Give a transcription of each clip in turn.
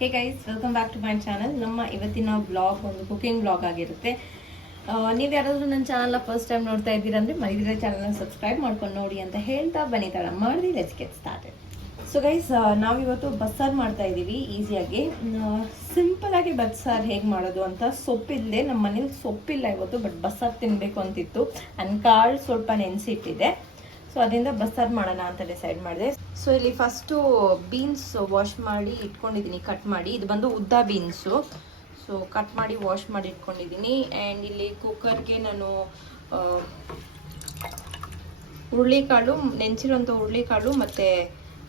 Hey guys, welcome back to my channel. ನಮ್ಮ ಇವತ್ತಿನ blog ಒಂದು ಕುಕಿಂಗ್ ಬ್ಲಾಗ್ ಆಗಿರುತ್ತೆ. ನೀವು ಯಾರಾದರೂ ನನ್ನ ಚಾನಲ್ನ ಫಸ್ಟ್ ಟೈಮ್ ನೋಡ್ತಾ ಇದ್ದೀರಂದ್ರೆ ಮರಿದಿರೋ ಚಾನಲ್ನ ಸಬ್ಸ್ಕ್ರೈಬ್ ಮಾಡ್ಕೊಂಡು ನೋಡಿ ಅಂತ ಹೇಳ್ತಾ ಬನ್ನಿ ತಡ ಮಾಡಿ let's get started. So guys, ನಾವಿವತ್ತು ಬಸ್ಸಾರು ಮಾಡ್ತಾ ಇದ್ದೀವಿ. ಈಸಿಯಾಗಿ ಸಿಂಪಲ್ ಆಗಿ ಬಸ್ಸಾರು ಹೇಗೆ ಮಾಡೋದು ಅಂತ. ಸೊಪ್ಪಿಲ್ಲದೆ ನಮ್ಮ ಮನೇಲಿ ಸೊಪ್ಪಿಲ್ಲ ಇವತ್ತು, ಬಟ್ ಬಸ್ಸಾರು ತಿನ್ನಬೇಕು ಅಂತಿತ್ತು. ನನ್ನ ಕಾಳು ಸ್ವಲ್ಪ ನೆನೆಸಿಟ್ಟಿದೆ, ಸೊ ಅದರಿಂದ ಬಸ್ಸಾರು ಮಾಡೋಣ ಅಂತ ಡಿಸೈಡ್ ಮಾಡಿದೆ. ಸೊ ಇಲ್ಲಿ ಫಸ್ಟು ಬೀನ್ಸ್ ವಾಶ್ ಮಾಡಿ ಇಟ್ಕೊಂಡಿದ್ದೀನಿ, ಕಟ್ ಮಾಡಿ. ಇದು ಬಂದು ಉದ್ದ ಬೀನ್ಸು, ಸೊ ಕಟ್ ಮಾಡಿ ವಾಶ್ ಮಾಡಿ ಇಟ್ಕೊಂಡಿದ್ದೀನಿ. ಆ್ಯಂಡ್ ಇಲ್ಲಿ ಕುಕ್ಕರ್ಗೆ ನಾನು ಹುರುಳಿಕಾಳು, ನೆನೆಸಿರೋಂಥ ಹುರುಳಿಕಾಳು ಮತ್ತು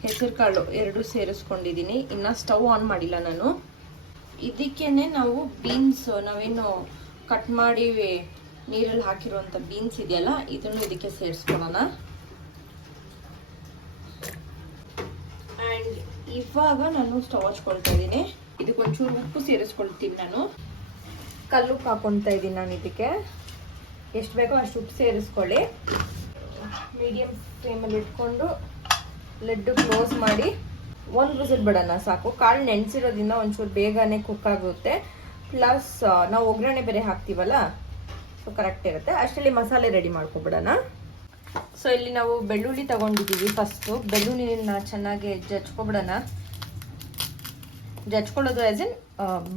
ಹೆಸರು ಕಾಳು ಎರಡೂ ಸೇರಿಸ್ಕೊಂಡಿದ್ದೀನಿ. ಇನ್ನು ಸ್ಟವ್ ಆನ್ ಮಾಡಿಲ್ಲ ನಾನು. ಇದಕ್ಕೇನೆ ನಾವು ಬೀನ್ಸ್, ನಾವೇನು ಕಟ್ ಮಾಡಿ ನೀರಲ್ಲಿ ಹಾಕಿರುವಂಥ ಬೀನ್ಸ್ ಇದೆಯಲ್ಲ, ಇದನ್ನು ಇದಕ್ಕೆ ಸೇರಿಸ್ಕೊಳ್ಳೋಣ. ಆ್ಯಂಡ್ ಇವಾಗ ನಾನು ಸ್ಟವ್ ಹಚ್ಕೊಳ್ತಾ ಇದ್ದೀನಿ. ಇದಕ್ಕೊಂಚೂರು ಉಪ್ಪು ಸೇರಿಸ್ಕೊಳ್ತೀನಿ. ನಾನು ಕಲ್ಲುಪ್ಪು ಹಾಕೊಳ್ತಾ ಇದ್ದೀನಿ. ನಾನು ಇದಕ್ಕೆ ಎಷ್ಟು ಬೇಕೋ ಅಷ್ಟು ಉಪ್ಪು ಸೇರಿಸ್ಕೊಳ್ಳಿ. ಮೀಡಿಯಮ್ ಫ್ಲೇಮಲ್ಲಿ ಇಟ್ಕೊಂಡು ಲಿಡ್ ಕ್ಲೋಸ್ ಮಾಡಿ ಒಂದು ವಿಸಿಲ್ ಬಿಡೋಣ ಸಾಕು. ಕಾಳು ನೆನೆಸಿರೋದ್ರಿಂದ ಒಂಚೂರು ಬೇಗನೆ ಕುಕ್ ಆಗುತ್ತೆ. ಪ್ಲಸ್ ನಾವು ಒಗ್ಗರಣೆ ಬೇರೆ ಹಾಕ್ತೀವಲ್ಲ, ಸೊ ಕರೆಕ್ಟ್ ಇರುತ್ತೆ. ಅಷ್ಟರಲ್ಲಿ ಮಸಾಲೆ ರೆಡಿ ಮಾಡ್ಕೊಬಿಡೋಣ. ಸೊ ಇಲ್ಲಿ ನಾವು ಬೆಳ್ಳುಳ್ಳಿ ತಗೊಂಡಿದ್ದೀವಿ. ಫಸ್ಟು ಬೆಳ್ಳುಳ್ಳಿನ ಚೆನ್ನಾಗಿ ಜಜ್ಕೊಬಿಡೋಣ. ಜಜ್ಕೊಳ್ಳೋದು ಆ್ಯಸ್ ಇನ್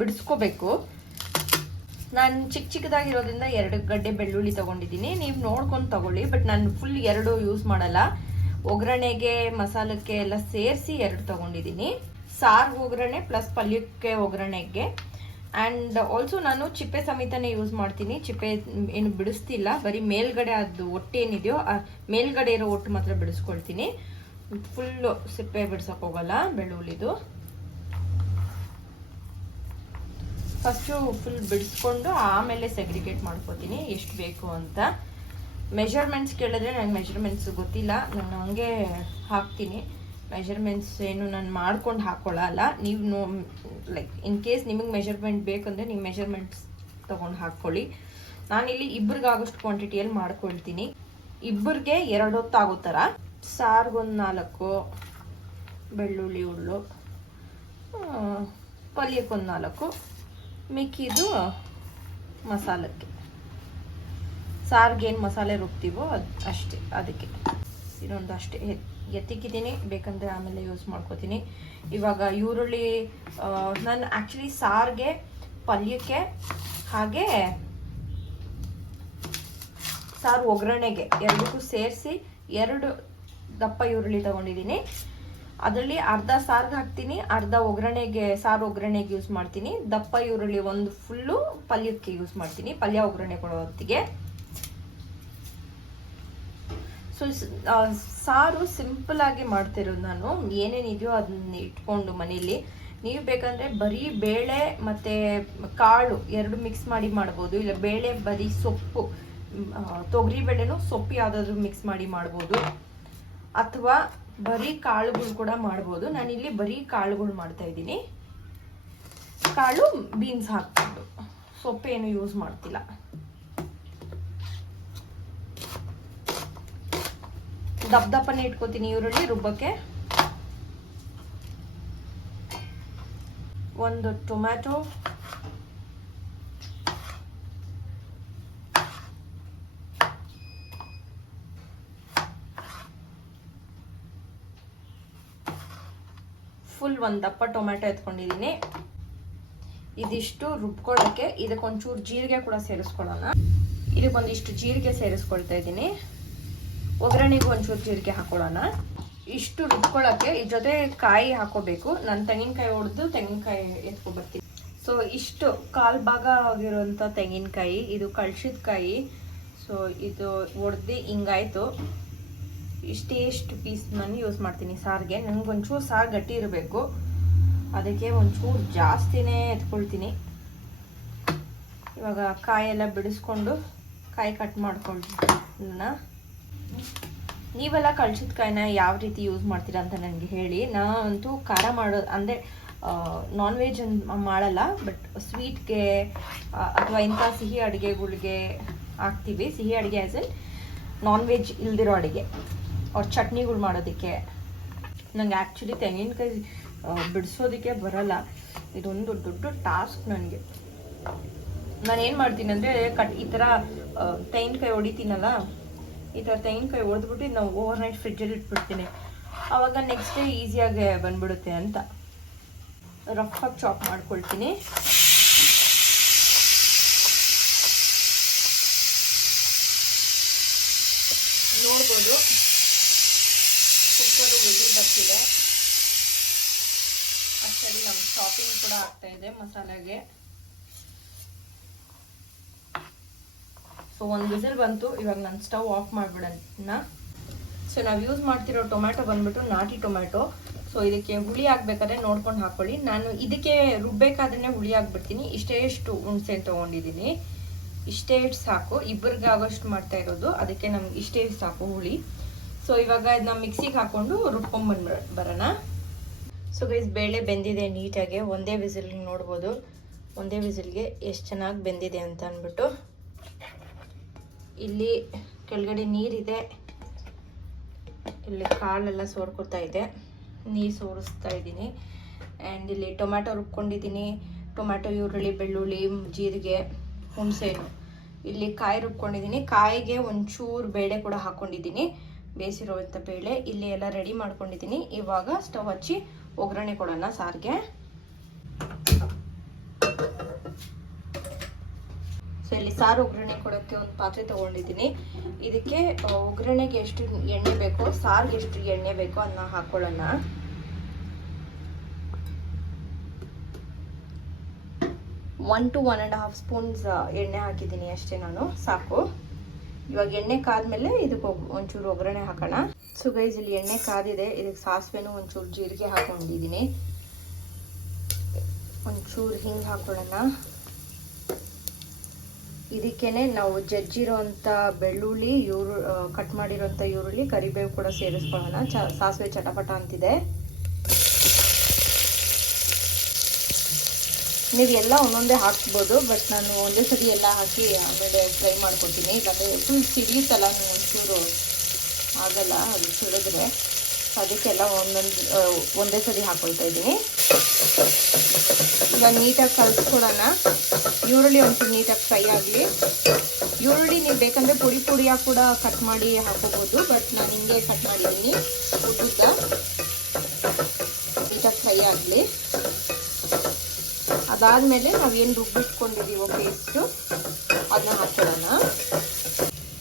ಬಿಡಿಸ್ಕೋಬೇಕು. ನಾನು ಚಿಕ್ಕದಾಗಿರೋದ್ರಿಂದ 2 ಗಡ್ಡೆ ಬೆಳ್ಳುಳ್ಳಿ ತಗೊಂಡಿದ್ದೀನಿ. ನೀವು ನೋಡ್ಕೊಂಡು ತಗೊಳ್ಳಿ, ಬಟ್ ನಾನು ಫುಲ್ 2 ಯೂಸ್ ಮಾಡಲ್ಲ. ಒಗ್ಗರಣೆಗೆ ಮಸಾಲಕ್ಕೆ ಎಲ್ಲ ಸೇರಿಸಿ 2 ತಗೊಂಡಿದ್ದೀನಿ. ಸಾರು ಒಗ್ಗರಣೆ ಪ್ಲಸ್ ಪಲ್ಯಕ್ಕೆ ಒಗ್ಗರಣೆಗೆ. ಆ್ಯಂಡ್ ಆಲ್ಸೋ ನಾನು ಚಿಪ್ಪೆ ಸಮೇತನೇ ಯೂಸ್ ಮಾಡ್ತೀನಿ. ಚಿಪ್ಪೆ ಏನು ಬಿಡಿಸ್ತಿಲ್ಲ, ಬರೀ ಮೇಲ್ಗಡೆ ಅದು ಒಟ್ಟು ಏನಿದೆಯೋ ಮೇಲ್ಗಡೆ ಇರೋ ಒಟ್ಟು ಮಾತ್ರ ಬಿಡಿಸ್ಕೊಳ್ತೀನಿ. ಫುಲ್ಲು ಸಿಪ್ಪೆ ಬಿಡ್ಸೋಕೆ ಹೋಗಲ್ಲ ಬೆಳ್ಳುಳ್ಳಿದು. ಫಸ್ಟು ಫುಲ್ ಬಿಡಿಸ್ಕೊಂಡು ಆಮೇಲೆ ಸೆಗ್ರಿಗೇಟ್ ಮಾಡ್ಕೋತೀನಿ ಎಷ್ಟು ಬೇಕು ಅಂತ. ಮೆಷರ್ಮೆಂಟ್ಸ್ ಕೇಳಿದ್ರೆ ನನಗೆ ಮೆಷರ್ಮೆಂಟ್ಸ್ ಗೊತ್ತಿಲ್ಲ, ನಾನು ಹಂಗೆ ಹಾಕ್ತೀನಿ. ಮೆಷರ್ಮೆಂಟ್ಸ್ ಏನು ನಾನು ಮಾಡ್ಕೊಂಡು ಹಾಕೊಳ್ಳಲ್ಲ. ನೀವು ಲೈಕ್ ಇನ್ ಕೇಸ್ ನಿಮಗೆ ಮೆಷರ್ಮೆಂಟ್ ಬೇಕಂದರೆ ನೀವು ಮೆಷರ್ಮೆಂಟ್ಸ್ ತೊಗೊಂಡು ಹಾಕ್ಕೊಳ್ಳಿ. ನಾನಿಲ್ಲಿ ಇಬ್ಬರಿಗಾಗೋಷ್ಟು ಕ್ವಾಂಟಿಟಿಯಲ್ಲಿ ಮಾಡ್ಕೊಳ್ತೀನಿ. ಇಬ್ಬರಿಗೆ 2 ಹೊತ್ತು ಆಗೋ ಥರ. ಸಾರಿಗೊಂದು 4, ಬೆಳ್ಳುಳ್ಳಿ ಹುಳ್ಳು, ಪಲ್ಯಕ್ಕೊಂದು 4, ಮಿಕ್ಕಿದು ಮಸಾಲಕ್ಕೆ. ಸಾರ್ಗೇನು ಮಸಾಲೆ ರುಬ್ತೀವೋ ಅದು ಅಷ್ಟೇ. ಅದಕ್ಕೆ ಇನ್ನೊಂದು ಅಷ್ಟೇ ಎತ್ತಿಕ್ಕಿದ್ದೀನಿ, ಬೇಕಂದರೆ ಆಮೇಲೆ ಯೂಸ್ ಮಾಡ್ಕೋತೀನಿ. ಇವಾಗ ಈರುಳ್ಳಿ ನಾನು ಆ್ಯಕ್ಚುಲಿ ಸಾರಿಗೆ, ಪಲ್ಯಕ್ಕೆ, ಹಾಗೆ ಸಾರು ಒಗ್ಗರಣೆಗೆ ಎರಡಕ್ಕೂ ಸೇರಿಸಿ 2 ದಪ್ಪ ಈರುಳ್ಳಿ ತಗೊಂಡಿದ್ದೀನಿ. ಅದರಲ್ಲಿ ಅರ್ಧ ಸಾರಿಗೆ ಹಾಕ್ತೀನಿ, ಅರ್ಧ ಒಗ್ಗರಣೆಗೆ, ಸಾರು ಒಗ್ಗರಣೆಗೆ ಯೂಸ್ ಮಾಡ್ತೀನಿ. ದಪ್ಪ ಈರುಳ್ಳಿ ಒಂದು ಫುಲ್ಲು ಪಲ್ಯಕ್ಕೆ ಯೂಸ್ ಮಾಡ್ತೀನಿ, ಪಲ್ಯ ಒಗ್ಗರಣೆ ಕೊಡೋ ಹೊತ್ತಿಗೆ. ಸೊ ಸಾರು ಸಿಂಪಲ್ ಆಗಿ ಮಾಡ್ತಿರೋದು ನಾನು. ಏನೇನಿದೆಯೋ ಅದನ್ನ ಇಟ್ಕೊಂಡು ಮನೇಲಿ. ನೀವು ಬೇಕಂದರೆ ಬರೀ ಬೇಳೆ ಮತ್ತು ಕಾಳು 2 ಮಿಕ್ಸ್ ಮಾಡಿ ಮಾಡ್ಬೋದು. ಇಲ್ಲ ಬೇಳೆ ಬರೀ ಸೊಪ್ಪು, ತೊಗರಿ ಬೇಳೆನೂ ಸೊಪ್ಪು ಯಾವುದಾದ್ರೂ ಮಿಕ್ಸ್ ಮಾಡಿ ಮಾಡ್ಬೋದು. ಅಥವಾ ಬರೀ ಕಾಳುಗಳು ಕೂಡ ಮಾಡ್ಬೋದು. ನಾನಿಲ್ಲಿ ಬರೀ ಕಾಳುಗಳು ಮಾಡ್ತಾ ಇದ್ದೀನಿ. ಕಾಳು ಬೀನ್ಸ್ ಹಾಕ್ಕೊಂಡು, ಸೊಪ್ಪೇನು ಯೂಸ್ ಮಾಡ್ತಿಲ್ಲ. ದಪ್ಪನೆ ಇಟ್ಕೋತೀನಿ ಈರುಳ್ಳಿ ರುಬ್ಬಕ್ಕೆ. 1 ಟೊಮ್ಯಾಟೊ, ಫುಲ್ 1 ದಪ್ಪ ಟೊಮ್ಯಾಟೊ ಎತ್ಕೊಂಡಿದ್ದೀನಿ. ಇದಿಷ್ಟು ರುಬ್ಕೊಳ್ಳೋಕ್ಕೆ. ಇದಕ್ಕೊಂಚೂರು ಜೀರಿಗೆ ಕೂಡ ಸೇರಿಸ್ಕೊಳ್ಳೋಣ. ಇದಕ್ಕೊಂದಿಷ್ಟು ಜೀರಿಗೆ ಸೇರಿಸ್ಕೊಳ್ತಾ ಇದ್ದೀನಿ. ಒಗ್ಗರಣೆಗೂ ಒಂಚೂರು ಜೀರಿಗೆ ಹಾಕೊಳ್ಳೋಣ. ಇಷ್ಟು ರುಬ್ಕೊಳ್ಳೋಕ್ಕೆ. ಇದ್ರ ಜೊತೆ ಕಾಯಿ ಹಾಕೋಬೇಕು. ನಾನು ತೆಂಗಿನಕಾಯಿ ಹೊಡೆದು ತೆಂಗಿನಕಾಯಿ ಎತ್ಕೊಬರ್ತೀನಿ. ಸೊ ಇಷ್ಟು 1/4 ಭಾಗ ಆಗಿರೋಂಥ ತೆಂಗಿನಕಾಯಿ. ಇದು ಕಳ್ಸಿದ ಕಾಯಿ. ಸೊ ಇದು ಹೊಡೆದು ಹಿಂಗಾಯ್ತು. ಇಷ್ಟು ಪೀಸ್ ನಾನು ಯೂಸ್ ಮಾಡ್ತೀನಿ ಸಾರಿಗೆ. ನನಗೊಂಚೂರು ಸಾರು ಗಟ್ಟಿ ಇರಬೇಕು, ಅದಕ್ಕೆ ಒಂಚೂರು ಜಾಸ್ತಿನೇ ಎತ್ಕೊಳ್ತೀನಿ. ಇವಾಗ ಕಾಯೆಲ್ಲ ಬಿಡಿಸ್ಕೊಂಡು ಕಾಯಿ ಕಟ್ ಮಾಡ್ಕೊಳ್ಳೋಣ. ನೀವೆಲ್ಲ ಕಳ್ಸಿದ ಕಾಯಿನ ಯಾವ ರೀತಿ ಯೂಸ್ ಮಾಡ್ತೀರಾ ಅಂತ ನನಗೆ ಹೇಳಿ. ನಾನಂತೂ ಖಾರ ಮಾಡೋದು ಅಂದರೆ ನಾನ್ ವೆಜ್ ಮಾಡಲ್ಲ, ಬಟ್ ಸ್ವೀಟ್ಗೆ ಅಥವಾ ಇಂಥ ಸಿಹಿ ಅಡುಗೆಗಳಿಗೆ ಹಾಕ್ತೀವಿ. ಸಿಹಿ ಅಡುಗೆ ಆ್ಯಸ್ ಇನ್ ನಾನ್ ವೆಜ್ ಇಲ್ದಿರೋ ಅಡುಗೆ ಅವ್ರ ಚಟ್ನಿಗಳು ಮಾಡೋದಕ್ಕೆ. ನಂಗೆ ಆ್ಯಕ್ಚುಲಿ ತೆಂಗಿನಕಾಯಿ ಬಿಡಿಸೋದಕ್ಕೆ ಬರಲ್ಲ. ಇದೊಂದು ದೊಡ್ಡ ಟಾಸ್ಕ್ ನನಗೆ. ನಾನೇನು ಮಾಡ್ತೀನಿ ಅಂದರೆ ಈ ಥರ ತೆಂಗಿನಕಾಯಿ ಹೊಡಿತೀನಲ್ಲ, ಈ ಥರ ತೆಂಗಿನಕಾಯಿ ಹೊಡೆದ್ಬಿಟ್ಟು ನಾವು ಓವರ್ ನೈಟ್ ಫ್ರಿಜ್ಜಲ್ಲಿ ಇಟ್ಬಿಡ್ತೀನಿ. ಆವಾಗ ನೆಕ್ಸ್ಟ್ ಡೇ ಈಸಿಯಾಗಿ ಬಂದ್ಬಿಡುತ್ತೆ ಅಂತ ರಫಾಗಿ ಚಾಪ್ ಮಾಡ್ಕೊಳ್ತೀನಿ. ನೋಡ್ಬೋದು ಕುಕ್ಕರು ವಿಸಿಲ್ ಬರ್ತಿದೆ. ಅಷ್ಟರಲ್ಲಿ ನಮ್ಮ ಶಾಪಿಂಗ್ ಕೂಡ ಆಗ್ತಾ ಇದೆ ಮಸಾಲೆಗೆ. ಸೊ ಒಂದು ವಿಸಿಲ್ ಬಂತು. ಇವಾಗ ನಾನು ಸ್ಟವ್ ಆಫ್ ಮಾಡ್ಬಿಡೋಣ. ಸೊ ನಾವು ಯೂಸ್ ಮಾಡ್ತಿರೋ ಟೊಮ್ಯಾಟೊ ಬಂದ್ಬಿಟ್ಟು ನಾಟಿ ಟೊಮ್ಯಾಟೊ. ಸೊ ಇದಕ್ಕೆ ಹುಳಿ ಹಾಕ್ಬೇಕಾದ್ರೆ ನೋಡ್ಕೊಂಡು ಹಾಕೊಳ್ಳಿ. ನಾನು ಇದಕ್ಕೆ ರುಬ್ಬೇಕಾದ್ರೆ ಹುಳಿ ಹಾಕ್ಬಿಡ್ತೀನಿ. ಇಷ್ಟು ಹುಣಸೆ ತೊಗೊಂಡಿದ್ದೀನಿ, ಇಷ್ಟೇ ಸಾಕು. ಇಬ್ಬರಿಗೆ ಆಗೋಷ್ಟು ಮಾಡ್ತಾ ಇರೋದು, ಅದಕ್ಕೆ ನಮ್ಗೆ ಇಷ್ಟೇ ಸಾಕು ಹುಳಿ. ಸೊ ಇವಾಗ ಇದನ್ನ ಮಿಕ್ಸಿಗೆ ಹಾಕೊಂಡು ರುಬ್ಕೊಂಡ್ಬಂದು ಬರೋಣ. ಸೊ ಗೈಸ್ ಬೇಳೆ ಬೆಂದಿದೆ ನೀಟಾಗಿ. ಒಂದೇ ವಿಸಿಲ್ಗೆ ನೋಡ್ಬೋದು, ಒಂದೇ ವಿಸಿಲ್ಗೆ ಎಷ್ಟು ಚೆನ್ನಾಗಿ ಬೆಂದಿದೆ ಅಂತ ಅಂದ್ಬಿಟ್ಟು. ಇಲ್ಲಿ ಕೆಳಗಡೆ ನೀರಿದೆ, ಇಲ್ಲಿ ಕಾಳೆಲ್ಲ ಸೋರ್ಕೊತಾ ಇದೆ, ನೀರು ಸೋರಿಸ್ತಾ ಇದ್ದೀನಿ. ಆ್ಯಂಡ್ ಇಲ್ಲಿ ಟೊಮ್ಯಾಟೊ ರುಬ್ಕೊಂಡಿದ್ದೀನಿ. ಟೊಮ್ಯಾಟೊ, ಈರುಳ್ಳಿ, ಬೆಳ್ಳುಳ್ಳಿ, ಜೀರಿಗೆ, ಹುಣಸೆಹಣ್ಣು. ಇಲ್ಲಿ ಕಾಯಿ ರುಬ್ಕೊಂಡಿದ್ದೀನಿ. ಕಾಯಿಗೆ ಒಂಚೂರು ಬೇಳೆ ಕೂಡ ಹಾಕ್ಕೊಂಡಿದ್ದೀನಿ, ಬೇಯಿಸಿರೋವಂಥ ಬೇಳೆ. ಇಲ್ಲಿ ಎಲ್ಲ ರೆಡಿ ಮಾಡ್ಕೊಂಡಿದ್ದೀನಿ. ಇವಾಗ ಸ್ಟವ್ ಹಚ್ಚಿ ಒಗ್ಗರಣೆ ಕೊಡೋಣ ಸಾರಿಗೆ. ಸೊ ಇಲ್ಲಿ ಸಾರು ಒಗ್ಗರಣೆ ಕೊಡೋಕ್ಕೆ ಒಂದು ಪಾತ್ರೆ ತೊಗೊಂಡಿದ್ದೀನಿ. ಇದಕ್ಕೆ ಒಗ್ಗರಣೆಗೆ ಎಷ್ಟು ಎಣ್ಣೆ ಬೇಕೋ, ಸಾರಿಗೆ ಎಷ್ಟು ಎಣ್ಣೆ ಬೇಕೋ ಅದನ್ನ ಹಾಕ್ಕೊಳ್ಳೋಣ. ಒನ್ ಟು 1.5 ಸ್ಪೂನ್ಸ್ ಎಣ್ಣೆ ಹಾಕಿದ್ದೀನಿ ಅಷ್ಟೇ ನಾನು, ಸಾಕು. ಇವಾಗ ಎಣ್ಣೆ ಕಾದ್ಮೇಲೆ ಇದಕ್ಕೆ ಒಂಚೂರು ಒಗ್ಗರಣೆ ಹಾಕೋಣ. ಸೊ ಗೈಸ್ ಇಲ್ಲಿ ಎಣ್ಣೆ ಕಾದಿದೆ. ಇದಕ್ಕೆ ಸಾಸಿವೆನೂ ಒಂಚೂರು ಜೀರಿಗೆ ಹಾಕೊಂಡಿದ್ದೀನಿ. ಒಂಚೂರು ಹಿಂಗೆ ಹಾಕೊಳ್ಳೋಣ. ಇದಕ್ಕೇನೆ ನಾವು ಜಜ್ಜಿರೋಂಥ ಬೆಳ್ಳುಳ್ಳಿ, ಕಟ್ ಮಾಡಿರೋಂಥ ಈರುಳ್ಳಿ, ಕರಿಬೇವು ಕೂಡ ಸೇರಿಸ್ಕೊಳ್ಳೋಣ. ಸಾಸಿವೆ ಚಟಪಟ ಅಂತಿದೆ. ನೀವು ಎಲ್ಲ ಒಂದೊಂದೇ ಹಾಕ್ಬೋದು, ಬಟ್ ನಾನು ಒಂದೇ ಸರಿ ಎಲ್ಲ ಹಾಕಿ ಆಮೇಲೆ ಫ್ರೈ ಮಾಡ್ಕೊತೀನಿ. ಇಲ್ಲಾಂದರೆ ಫುಲ್ ಸಿಡಿಯುತ್ತಲ್ಲ, ಒಂಚೂರು ಆಗಲ್ಲ ಅದು ಸಿಡಿದ್ರೆ. ಅದಕ್ಕೆಲ್ಲ ಒಂದೇ ಸರಿ ಹಾಕೊಳ್ತಾ ಇದ್ದೀನಿ. ಇವಾಗ ನೀಟಾಗಿ ಕಲಿಸ್ಕೊಡೋಣ. ಈರುಳ್ಳಿ ಒಂಚೂರು ನೀಟಾಗಿ ಫ್ರೈ ಆಗಲಿ. ಈರುಳ್ಳಿ ನೀವು ಬೇಕಂದರೆ ಪುಡಿಯಾಗಿ ಕೂಡ ಕಟ್ ಮಾಡಿ ಹಾಕೋಬೋದು, ಬಟ್ ನಾನು ಹಿಂಗೆ ಕಟ್ ಮಾಡಿದ್ದೀನಿ ಉದ್ದುದ್ದ. ನೀಟಾಗಿ ಫ್ರೈ ಆಗಲಿ. ಅದಾದಮೇಲೆ ನಾವೇನು ರುಬ್ಬಿಟ್ಕೊಂಡಿದ್ದೀವೋ ಪೇಸ್ಟು ಅದನ್ನ ಹಾಕೊಳ್ಳೋಣ.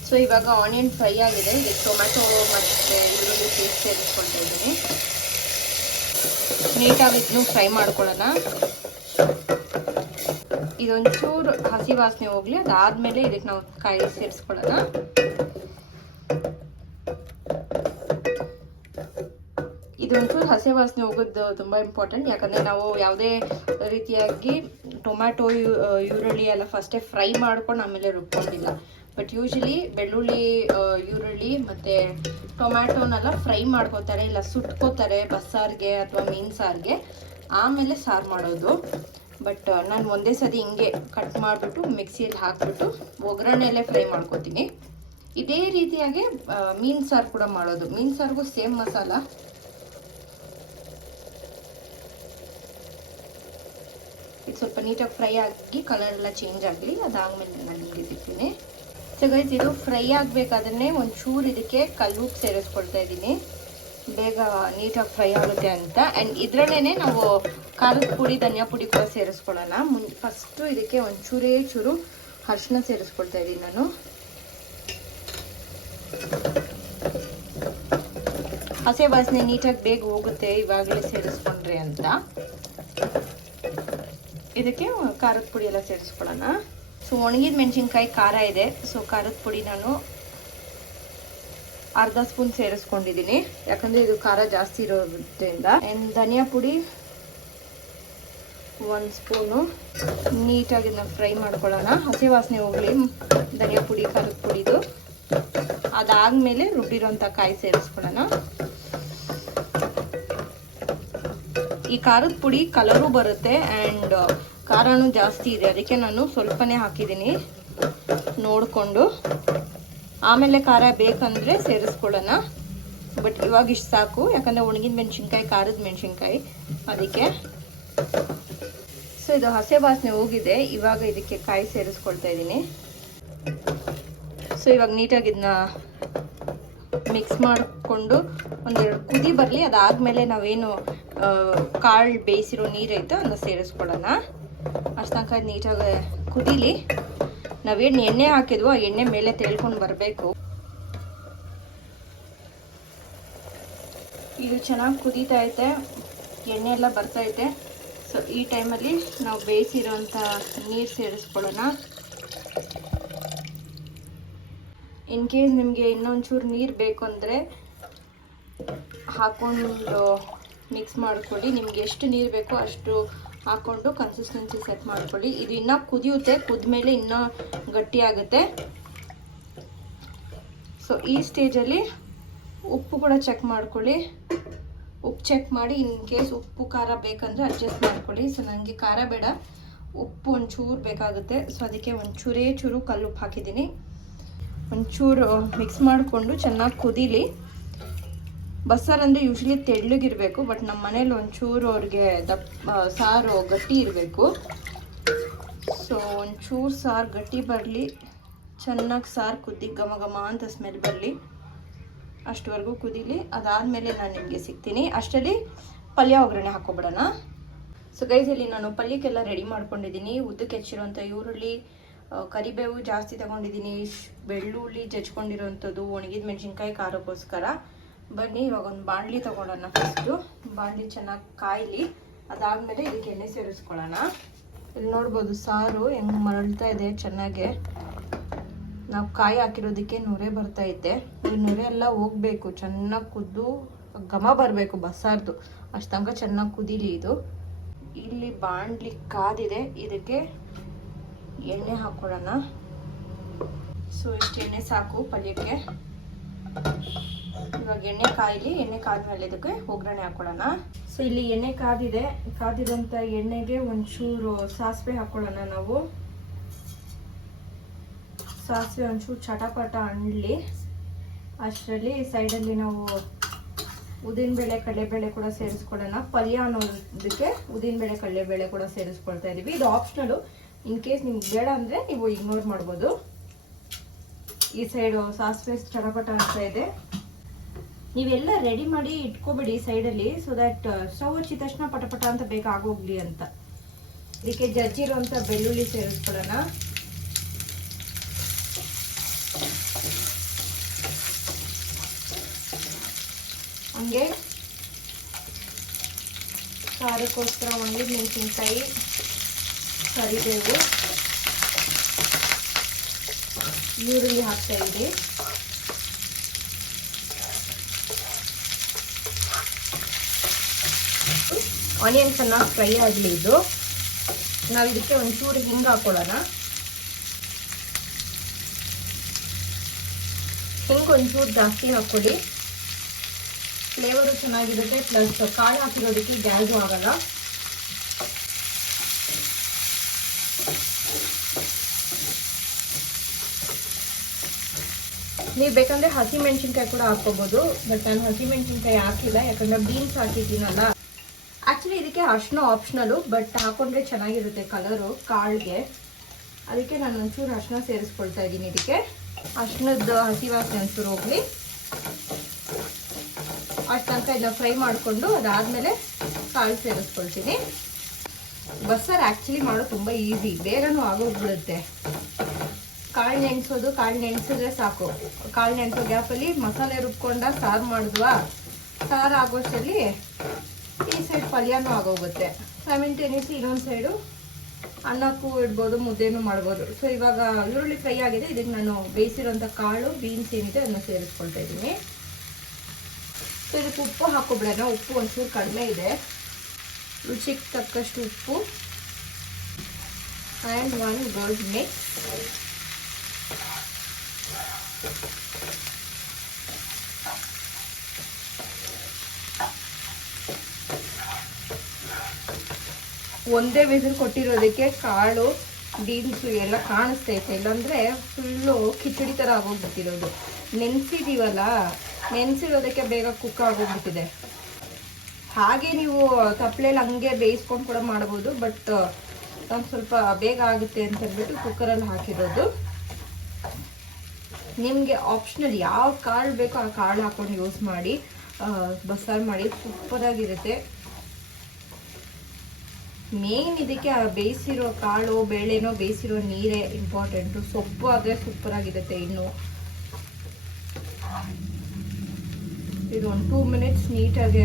ಸೊ ಇವಾಗ ಆನಿಯನ್ ಫ್ರೈ ಆಗಿದೆ. ಇದಕ್ಕೆ ಟೊಮ್ಯಾಟೊ ಮತ್ತು ಈರುಳ್ಳಿ ಪೇಸ್ಟ್ ಸೇರಿಸ್ಕೊಳ್ತಾ ಇದ್ದೀನಿ. ನೀಟಾಗಿ ಇದನ್ನು ಫ್ರೈ ಮಾಡ್ಕೊಳ್ಳೋಣ. ಇದೊಂಚೂರು ಹಸಿ ವಾಸನೆ ಹೋಗಲಿ. ಅದಾದಮೇಲೆ ಇದಕ್ಕೆ ನಾವು ಕಾಯಿ ಸೇರಿಸ್ಕೊಳ್ಳೋಣ. ಇದೊಂಚೂರು ಹಸಿ ವಾಸನೆ ಹೋಗೋದು ತುಂಬ ಇಂಪಾರ್ಟೆಂಟ್. ಯಾಕಂದರೆ ನಾವು ಯಾವುದೇ ರೀತಿಯಾಗಿ ಟೊಮ್ಯಾಟೊ, ಈರುಳ್ಳಿ ಎಲ್ಲ ಫಸ್ಟೇ ಫ್ರೈ ಮಾಡ್ಕೊಂಡು ಆಮೇಲೆ ರುಬ್ಕೊಂಡಿಲ್ಲ. ಬಟ್ ಯೂಶಲಿ ಬೆಳ್ಳುಳ್ಳಿ, ಈರುಳ್ಳಿ ಮತ್ತು ಟೊಮ್ಯಾಟೊನೆಲ್ಲ ಫ್ರೈ ಮಾಡ್ಕೋತಾರೆ, ಇಲ್ಲ ಸುಟ್ಕೋತಾರೆ ಬಸ್ಸಾರಿಗೆ ಅಥವಾ ಮೀನು ಸಾರಿಗೆ, ಆಮೇಲೆ ಸಾರು ಮಾಡೋದು. ಬಟ್ ನಾನು ಒಂದೇ ಸತಿ ಹಿಂಗೆ ಕಟ್ ಮಾಡಿಬಿಟ್ಟು ಮಿಕ್ಸಿಯಲ್ಲಿ ಹಾಕ್ಬಿಟ್ಟು ಒಗ್ಗರಣೆಯಲ್ಲೇ ಫ್ರೈ ಮಾಡ್ಕೋತೀನಿ. ಇದೇ ರೀತಿಯಾಗಿ ಮೀನು ಸಾರು ಕೂಡ ಮಾಡೋದು. ಮೀನು ಸಾರಿಗೂ ಸೇಮ್ ಮಸಾಲ. ಇದು ಸ್ವಲ್ಪ ನೀಟಾಗಿ ಫ್ರೈ ಆಗಿ ಕಲರ್ ಎಲ್ಲ ಚೇಂಜ್ ಆಗಲಿ. ಅದಾದಮೇಲೆ ನಾನು ಹಿಂಗೆ ಇದ್ದೀನಿ. ಸೊ ಗೈಸ್ ಇದು ಫ್ರೈ ಆಗಬೇಕಾದ್ರೆ ಒಂಚೂರು ಇದಕ್ಕೆ ಕಲ್ಲುಪ್ಪು ಸೇರಿಸ್ಕೊಳ್ತಾ ಇದ್ದೀನಿ, ಬೇಗ ನೀಟಾಗಿ ಫ್ರೈ ಆಗುತ್ತೆ ಅಂತ. ಆ್ಯಂಡ್ ಇದರಲ್ಲೇ ನಾವು ಖಾರದ ಪುಡಿ, ಧನಿಯಾ ಪುಡಿ ಕೂಡ ಸೇರಿಸ್ಕೊಳ್ಳೋಣ. ಫಸ್ಟು ಇದಕ್ಕೆ ಚೂರು ಅರಿಶಿನ ಸೇರಿಸ್ಕೊಳ್ತಾ ಇದ್ದೀನಿ ನಾನು. ಹಸೆ ವಾಸನೆ ನೀಟಾಗಿ ಬೇಗ ಹೋಗುತ್ತೆ ಇವಾಗಲೇ ಸೇರಿಸ್ಕೊಂಡ್ರೆ ಅಂತ. ಇದಕ್ಕೆ ಖಾರದ ಪುಡಿ ಎಲ್ಲ ಸೇರಿಸ್ಕೊಳ್ಳೋಣ. ಸೊ ಒಣಗಿದ ಮೆಣಸಿನ್ಕಾಯಿ ಖಾರ ಇದೆ. ಸೊ ಖಾರದ ಪುಡಿ ನಾನು ಅರ್ಧ ಸ್ಪೂನ್ ಸೇರಿಸ್ಕೊಂಡಿದ್ದೀನಿ, ಯಾಕಂದರೆ ಇದು ಖಾರ ಜಾಸ್ತಿ ಇರೋದ್ರಿಂದ. ಆ್ಯಂಡ್ ಧನಿಯಾ ಪುಡಿ 1 ಸ್ಪೂನು. ನೀಟಾಗಿ ಇದನ್ನ ಫ್ರೈ ಮಾಡ್ಕೊಳ್ಳೋಣ, ಹಸಿ ವಾಸನೆ ಹೋಗಲಿ ಧನಿಯಾ ಪುಡಿ, ಖಾರದ ಪುಡಿದು. ಅದಾದಮೇಲೆ ರುಬ್ಬಿರೋಂಥ ಕಾಯಿ ಸೇರಿಸ್ಕೊಳ್ಳೋಣ. ಈ ಖಾರದ ಪುಡಿ ಕಲರು ಬರುತ್ತೆ ಆ್ಯಂಡ್ ಖಾರನೂ ಜಾಸ್ತಿ ಇದೆ, ಅದಕ್ಕೆ ನಾನು ಸ್ವಲ್ಪನೇ ಹಾಕಿದ್ದೀನಿ ನೋಡಿಕೊಂಡು. ಆಮೇಲೆ ಖಾರ ಬೇಕಂದರೆ ಸೇರಿಸ್ಕೊಳ್ಳೋಣ, ಬಟ್ ಇವಾಗ ಇಷ್ಟು ಸಾಕು. ಯಾಕಂದರೆ ಒಣಗಿದ ಮೆಣಸಿನ್ಕಾಯಿ, ಖಾರದ ಮೆಣಸಿನ್ಕಾಯಿ, ಅದಕ್ಕೆ. ಇದು ಹಸೆ ವಾಸನೆ ಹೋಗಿದೆ. ಇವಾಗ ಇದಕ್ಕೆ ಕಾಯಿ ಸೇರಿಸ್ಕೊಳ್ತಾ ಇದ್ದೀನಿ. ಸೊ ಇವಾಗ ನೀಟಾಗಿ ಇದನ್ನ ಮಿಕ್ಸ್ ಮಾಡಿಕೊಂಡು ಒಂದೆರಡು ಕುದಿ ಬರಲಿ. ಅದಾದಮೇಲೆ ನಾವೇನು ಕಾಳು ಬೇಯಿಸಿರೋ ನೀರೈತೋ ಅದನ್ನ ಸೇರಿಸ್ಕೊಳ್ಳೋಣ. ಅಷ್ಟು ತನಕ ನೀಟಾಗಿ ಕುದೀಲಿ. ನಾವೇನು ಎಣ್ಣೆ ಹಾಕಿದ್ವೋ ಆ ಎಣ್ಣೆ ಮೇಲೆ ತೇಳ್ಕೊಂಡು ಬರಬೇಕು. ಇದು ಚೆನ್ನಾಗಿ ಕುದೀತಾ ಐತೆ, ಎಣ್ಣೆ ಎಲ್ಲ ಬರ್ತೈತೆ. ಸೊ ಈ ಟೈಮಲ್ಲಿ ನಾವು ಬೇಯಿಸಿರೋಂಥ ನೀರು ಸೇರಿಸ್ಕೊಳ್ಳೋಣ. ಇನ್ ಕೇಸ್ ನಿಮಗೆ ಇನ್ನೊಂಚೂರು ನೀರು ಬೇಕು ಅಂದರೆ ಹಾಕ್ಕೊಂಡು ಮಿಕ್ಸ್ ಮಾಡ್ಕೊಳ್ಳಿ. ನಿಮ್ಗೆ ಎಷ್ಟು ನೀರು ಬೇಕೋ ಅಷ್ಟು ಹಾಕ್ಕೊಂಡು ಕನ್ಸಿಸ್ಟೆನ್ಸಿ ಸೆಟ್ ಮಾಡ್ಕೊಳ್ಳಿ. ಇದು ಇನ್ನೂ ಕುದಿಯುತ್ತೆ, ಕುದ್ಮೇಲೆ ಇನ್ನೂ ಗಟ್ಟಿ ಆಗುತ್ತೆ. ಸೊ ಈ ಸ್ಟೇಜಲ್ಲಿ ಉಪ್ಪು ಕೂಡ ಚೆಕ್ ಮಾಡ್ಕೊಳ್ಳಿ. ಉಪ್ಪು ಚೆಕ್ ಮಾಡಿ ಇನ್ ಕೇಸ್ ಉಪ್ಪು ಖಾರ ಬೇಕಂದರೆ ಅಡ್ಜಸ್ಟ್ ಮಾಡ್ಕೊಳ್ಳಿ. ಸೊ ನನಗೆ ಖಾರ ಬೇಡ, ಉಪ್ಪು ಒಂಚೂರು ಬೇಕಾಗುತ್ತೆ. ಸೊ ಅದಕ್ಕೆ ಒಂಚೂರೇ ಚೂರು ಕಲ್ಲುಪ್ಪು ಹಾಕಿದ್ದೀನಿ. ಒಂಚೂರು ಮಿಕ್ಸ್ ಮಾಡಿಕೊಂಡು ಚೆನ್ನಾಗಿ ಕುದೀಲಿ. ಬಸ್ಸಾರು ಅಂದರೆ ಯೂಶ್ವಲಿ ತೆಳ್ಳಗಿರಬೇಕು, ಬಟ್ ನಮ್ಮ ಮನೇಲಿ ಒಂಚೂರು ಅವ್ರಿಗೆ ಸಾರು ಗಟ್ಟಿ ಇರಬೇಕು. ಸೊ ಒಂಚೂರು ಸಾರು ಗಟ್ಟಿ ಬರಲಿ, ಚೆನ್ನಾಗಿ ಸಾರು ಕುದ್ದಿ ಘಮ ಘಮ ಅಂತ ಸ್ಮೆಲ್ ಬರಲಿ, ಅಷ್ಟವರೆಗೂ ಕುದೀಲಿ. ಅದಾದಮೇಲೆ ನಾನು ನಿಮಗೆ ಸಿಗ್ತೀನಿ. ಅಷ್ಟರಲ್ಲಿ ಪಲ್ಯ ಒಗ್ಗರಣೆ ಹಾಕ್ಕೊಬಿಡೋಣ. ಸೊ ಗೈಸ್, ಇಲ್ಲಿ ನಾನು ಪಲ್ಯಕ್ಕೆಲ್ಲ ರೆಡಿ ಮಾಡ್ಕೊಂಡಿದ್ದೀನಿ. ಉದ್ದಕ್ಕೆ ಹೆಚ್ಚಿರೋಂಥ ಈರುಳ್ಳಿ, ಕರಿಬೇವು ಜಾಸ್ತಿ ತಗೊಂಡಿದ್ದೀನಿ, ಬೆಳ್ಳುಳ್ಳಿ ಜಜ್ಕೊಂಡಿರೋಂಥದ್ದು, ಒಣಗಿದ ಮೆಣಸಿನ್ಕಾಯಿ ಖಾರಕ್ಕೋಸ್ಕರ. ಬನ್ನಿ ಇವಾಗ ಒಂದು ಬಾಣಲಿ ತೊಗೊಳ್ಳೋಣ. ಫಸ್ಟು ಬಾಣಲಿ ಚೆನ್ನಾಗಿ ಕಾಯಲಿ. ಅದಾದಮೇಲೆ ಇದಕ್ಕೆ ಎಣ್ಣೆ ಸೇರಿಸ್ಕೊಳ್ಳೋಣ. ಇಲ್ಲಿ ನೋಡ್ಬೋದು ಸಾರು ಹೆಂಗೆ ಮರಳ್ತಾ ಇದೆ ಚೆನ್ನಾಗೆ. ನಾವು ಕಾಯಿ ಹಾಕಿರೋದಕ್ಕೆ ನೊರೆ ಬರ್ತೈತೆ. ಈ ನೊರೆ ಎಲ್ಲ ಹೋಗ್ಬೇಕು, ಚೆನ್ನಾಗಿ ಕುದ್ದು ಘಮ ಬರಬೇಕು ಬಸ್ಸಾರ್ದು. ಅಷ್ಟು ತನಕ ಚೆನ್ನಾಗಿ ಕುದೀಲಿ ಇದು. ಇಲ್ಲಿ ಬಾಣಲಿ ಕಾದಿದೆ, ಇದಕ್ಕೆ ಎಣ್ಣೆ ಹಾಕ್ಕೊಳ್ಳೋಣ. ಸೊ ಇಷ್ಟು ಎಣ್ಣೆ ಸಾಕು ಪಲ್ಯಕ್ಕೆ. ಇವಾಗ ಎಣ್ಣೆ ಕಾಯಲಿ. ಎಣ್ಣೆ ಕಾದ್ಮೇಲೆ ಇದಕ್ಕೆ ಒಗ್ಗರಣೆ ಹಾಕ್ಕೊಳ್ಳೋಣ. ಸೊ ಇಲ್ಲಿ ಎಣ್ಣೆ ಕಾದಿದೆ. ಕಾದಿರೋಂಥ ಎಣ್ಣೆಗೆ ಒಂಚೂರು ಸಾಸಿವೆ ಹಾಕ್ಕೊಳ್ಳೋಣ ನಾವು. ಸಾಸಿವೆ ಒಂಚೂರು ಚಟಪಟ ಅಂಡಲಿ. ಅಷ್ಟರಲ್ಲಿ ಸೈಡಲ್ಲಿ ನಾವು ಉದ್ದಿನಬೇಳೆ ಕಡಲೆಬೇಳೆ ಕೂಡ ಸೇರಿಸ್ಕೊಳ್ಳೋಣ. ಪಲ್ಯ ಅನ್ನೋದಕ್ಕೆ ಉದ್ದಿನಬೇಳೆ ಕಡಲೆಬೇಳೆ ಕೂಡ ಸೇರಿಸ್ಕೊಳ್ತಾ ಇದ್ದೀವಿ. ಇದು ಆಪ್ಷನಲು. ಇನ್ ಕೇಸ್ ನಿಮ್ಗೆ ಬೇಡ ಅಂದರೆ ನೀವು ಇಗ್ನೋರ್ ಮಾಡ್ಬೋದು. ಈ ಸೈಡು ಸಾಸಿವೆ ಚಟಪಟ ಅಂತ ಇದೆ. ನೀವೆಲ್ಲ ರೆಡಿ ಮಾಡಿ ಇಟ್ಕೊಬಿಡಿ ಸೈಡಲ್ಲಿ, ಸೊ ದ್ಯಾಟ್ ಸ್ಟವ್ ಹಚ್ಚಿದ ತಕ್ಷಣ ಪಟಪಟ ಅಂತ ಬೇಗ ಆಗೋಗ್ಲಿ ಅಂತ. ಇದಕ್ಕೆ ಜಜ್ಜಿರೋಂಥ ಬೆಳ್ಳುಳ್ಳಿ ಸೇರಿಸ್ಕೊಳ್ಳೋಣ. ಹಂಗೆ ಖಾರಕ್ಕೋಸ್ಕರ ಒಣಗಿದ ಮೆಣಸಿನ್ಕಾಯಿ, ಕರಿಬೇವು, ಈರುಳ್ಳಿ ಹಾಕ್ತಾ ಇದ್ದೀವಿ. ಆನಿಯನ್ ಚೆನ್ನಾಗಿ ಫ್ರೈ ಆಗಲಿ. ಇದು ನಾವು ಇದಕ್ಕೆ ಒಂಚೂರು ಹಿಂಗೆ ಹಾಕೊಳ್ಳೋಣ. ಹಿಂಗೆ ಒಂಚೂರು ಜಾಸ್ತಿ ಹಾಕ್ಕೊಳ್ಳಿ, ಫ್ಲೇವರು ಚೆನ್ನಾಗಿರುತ್ತೆ. ಪ್ಲಸ್ ಕಾಳು ಹಾಕಿರೋದಕ್ಕೆ ಗ್ಯಾಸು ಆಗಲ್ಲ. ನೀವು ಬೇಕಂದರೆ ಹಸಿ ಮೆಣಸಿನ್ಕಾಯಿ ಕೂಡ ಹಾಕ್ಕೋಬೋದು, ಬಟ್ ನಾನು ಹಸಿ ಮೆಣಸಿನ್ಕಾಯಿ ಹಾಕಿಲ್ಲ, ಯಾಕಂದರೆ ಬೀನ್ಸ್ ಹಾಕಿದ್ದೀನಲ್ಲ. ಆ್ಯಕ್ಚುಲಿ ಇದಕ್ಕೆ ಅರ್ಶಿನ ಆಪ್ಷನಲು, ಬಟ್ ಹಾಕೊಂಡ್ರೆ ಚೆನ್ನಾಗಿರುತ್ತೆ ಕಲರು ಕಾಳಿಗೆ. ಅದಕ್ಕೆ ನಾನು ಒಂಚೂರು ಅರ್ಶಿನ ಸೇರಿಸ್ಕೊಳ್ತಾ ಇದ್ದೀನಿ. ಇದಕ್ಕೆ ಅರ್ಶಿನದ ಹಸಿ ವಾಸನೆ ಒಂಚೂರು ಹೋಗಲಿ. ಅಷ್ಟು ತನಕ ಇದನ್ನ ಫ್ರೈ ಮಾಡಿಕೊಂಡು ಅದಾದಮೇಲೆ ಕಾಳು ಸೇರಿಸ್ಕೊಳ್ತೀನಿ. ಬಸ್ಸಾರು ಆ್ಯಕ್ಚುಲಿ ಮಾಡೋದು ತುಂಬ ಈಸಿ, ಬೇಗನೂ ಆಗೋಗ್ಬಿಡುತ್ತೆ. ಕಾಳು ನೆನೆಸೋದು, ಕಾಳು ನೆನೆಸಿದ್ರೆ ಸಾಕು. ಕಾಳು ನೆನೆಸೋ ಗ್ಯಾಪಲ್ಲಿ ಮಸಾಲೆ ರುಬ್ಕೊಂಡ ಸಾರು ಮಾಡಿದ್ವಾ, ಸಾರು ಆಗೋಷ್ಟರಲ್ಲಿ ಈ ಸೈಡ್ ಪಲ್ಯನೂ ಆಗೋಗುತ್ತೆ. ಸೈಮೆಂಟೇನಿಯಸ್ಲಿ ಇನ್ನೊಂದು ಸೈಡು ಅನ್ನಕ್ಕೂ ಇಡ್ಬೋದು, ಮುದ್ದೆನೂ ಮಾಡ್ಬೋದು. ಸೊ ಇವಾಗ ಈರುಳ್ಳಿ ಫ್ರೈ ಆಗಿದೆ. ಇದಕ್ಕೆ ನಾನು ಬೇಯಿಸಿರೋಂಥ ಕಾಳು ಬೀನ್ಸ್ ಏನಿದೆ ಅದನ್ನು ಸೇರಿಸ್ಕೊಳ್ತಾ ಇದ್ದೀನಿ. ಸೊ ಇದಕ್ಕೆ ಉಪ್ಪು ಹಾಕೋಬಿಡೋಣ. ಉಪ್ಪು ಒಂಚೂರು ಕಡಿಮೆ ಇದೆ. ರುಚಿಗೆ ತಕ್ಕಷ್ಟು ಉಪ್ಪು ಆ್ಯಂಡ್ 1 ಗುಡ್ ಮಿಕ್ಸ್. ಒಂದೇ ವಿಸಿಲ್ ಕೊಟ್ಟಿರೋದಕ್ಕೆ ಕಾಳು ಬೀನ್ಸು ಎಲ್ಲ ಕಾಣಿಸ್ತೈತೆ, ಇಲ್ಲಾಂದರೆ ಫುಲ್ಲು ಕಿಚಡಿ ಥರ ಆಗೋಗ್ಬಿಟ್ಟಿರೋದು. ನೆನೆಸಿದೀವಲ್ಲ, ನೆನೆಸಿರೋದಕ್ಕೆ ಬೇಗ ಕುಕ್ ಆಗೋಗ್ಬಿಟ್ಟಿದೆ. ಹಾಗೆ ನೀವು ತಪ್ಪಲೆಯಲ್ಲಿ ಹಂಗೆ ಬೇಯಿಸ್ಕೊಂಡು ಕೂಡ ಮಾಡ್ಬೋದು, ಬಟ್ ನಾನು ಸ್ವಲ್ಪ ಬೇಗ ಆಗುತ್ತೆ ಅಂತ ಅಂದ್ಬಿಟ್ಟು ಕುಕ್ಕರಲ್ಲಿ ಹಾಕಿರೋದು. ನಿಮಗೆ ಆಪ್ಷನಲ್ ಯಾವ ಕಾಳು ಬೇಕೋ ಆ ಕಾಳು ಹಾಕೊಂಡು ಯೂಸ್ ಮಾಡಿ ಬಸ್ಸಾರು ಮಾಡಿ, ಸೂಪರಾಗಿರುತ್ತೆ. ಮೇನ್ ಇದಕ್ಕೆ ಬೇಯಿಸಿರೋ ಕಾಳು ಬೇಳೆನೋ ಬೇಯಿಸಿರೋ ನೀರೇ ಇಂಪಾರ್ಟೆಂಟು. ಸೊಪ್ಪು ಆದರೆ ಸೂಪರಾಗಿರುತ್ತೆ. ಇನ್ನು ಇದು ಒಂದು 2 ಮಿನಿಟ್ಸ್ ನೀಟಾಗಿ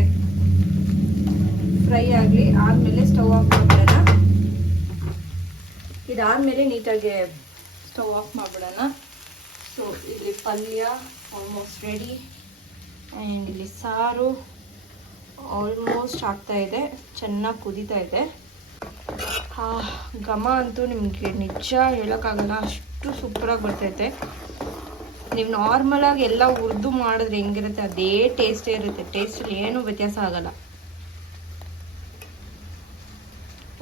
ಫ್ರೈ ಆಗಲಿ. ಆದಮೇಲೆ ಸ್ಟವ್ ಆಫ್ ಮಾಡಿಬಿಡೋಣ. ಇದಾದಮೇಲೆ ನೀಟಾಗಿ ಸ್ಟವ್ ಆಫ್ ಮಾಡಿಬಿಡೋಣ. ಸೊ ಇಲ್ಲಿ ಪಲ್ಯ ಆಲ್ಮೋಸ್ಟ್ ರೆಡಿ ಆ್ಯಂಡ್ ಇಲ್ಲಿ ಸಾರು ಆಲ್ಮೋಸ್ಟ್ ಆಗ್ತಾ ಇದೆ, ಚೆನ್ನಾಗಿ ಕುದೀತಾ ಇದೆ. ಘಮ ಅಂತೂ ನಿಮಗೆ ನಿಜ ಹೇಳೋಕ್ಕಾಗಲ್ಲ, ಅಷ್ಟು ಸೂಪರಾಗಿ ಬರ್ತೈತೆ. ನೀವು ನಾರ್ಮಲಾಗಿ ಎಲ್ಲ ಹುರಿದು ಮಾಡಿದ್ರೆ ಹೆಂಗಿರುತ್ತೆ ಅದೇ ಟೇಸ್ಟೇ ಇರುತ್ತೆ. ಟೇಸ್ಟಲ್ಲಿ ಏನೂ ವ್ಯತ್ಯಾಸ ಆಗಲ್ಲ.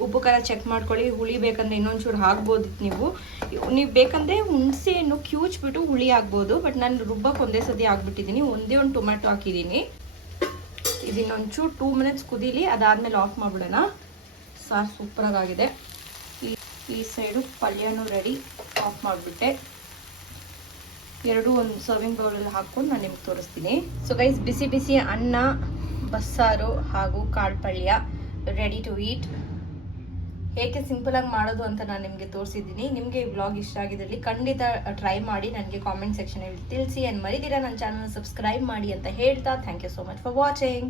ಉಪ್ಪು ಖಾರ ಚೆಕ್ ಮಾಡ್ಕೊಳ್ಳಿ. ಹುಳಿ ಬೇಕಂದ್ರೆ ಇನ್ನೊಂಚೂರು ಹಾಕ್ಬೋದಿತ್ತು. ನೀವು ಬೇಕಂದರೆ ಹುಣಸೆಯನ್ನು ಕಿವುಚ್ಬಿಟ್ಟು ಹುಳಿ ಹಾಕ್ಬೋದು. ಬಟ್ ನಾನು ರುಬ್ಬಕ್ಕೆ ಒಂದೇ ಸತಿ ಹಾಕ್ಬಿಟ್ಟಿದ್ದೀನಿ. ಒಂದೇ ಒಂದು ಟೊಮೆಟೊ ಹಾಕಿದ್ದೀನಿ. ಇದನ್ನೊಂಚೂರು 2 ಮಿನಿಟ್ಸ್ ಕುದೀಲಿ. ಅದಾದಮೇಲೆ ಆಫ್ ಮಾಡಿಬಿಡೋಣ. ಸಾರು ಸೂಪರಾಗಿದೆ. ಈ ಸೈಡು ಪಲ್ಯನೂ ರೆಡಿ. ಆಫ್ ಮಾಡಿಬಿಟ್ಟೆ. ಎರಡೂ ಒಂದು ಸರ್ವಿಂಗ್ ಬೌಲಲ್ಲಿ ಹಾಕ್ಕೊಂಡು ನಾನು ನಿಮ್ಗೆ ತೋರಿಸ್ತೀನಿ. ಸೊ ಗೈಸ್, ಬಿಸಿ ಬಿಸಿ ಅನ್ನ, ಬಸ್ಸಾರು ಹಾಗೂ ಕಾಳು ಪಲ್ಯ ರೆಡಿ ಟು ಈಟ್. ಹೇಗೆ ಸಿಂಪಲಾಗಿ ಮಾಡೋದು ಅಂತ ನಾನು ನಿಮಗೆ ತೋರಿಸಿದ್ದೀನಿ. ನಿಮಗೆ ಈ ವ್ಲಾಗ್ ಇಷ್ಟ ಆಗಿದ್ದಲ್ಲಿ ಖಂಡಿತ ಟ್ರೈ ಮಾಡಿ ನನಗೆ ಕಾಮೆಂಟ್ ಸೆಕ್ಷನಲ್ಲಿ ತಿಳಿಸಿ. ಆ್ಯಂಡ್ ಮರಿದಿರ ನನ್ನ ಚಾನಲ್ ಸಬ್ಸ್ಕ್ರೈಬ್ ಮಾಡಿ ಅಂತ ಹೇಳ್ತಾ thank you so much for watching.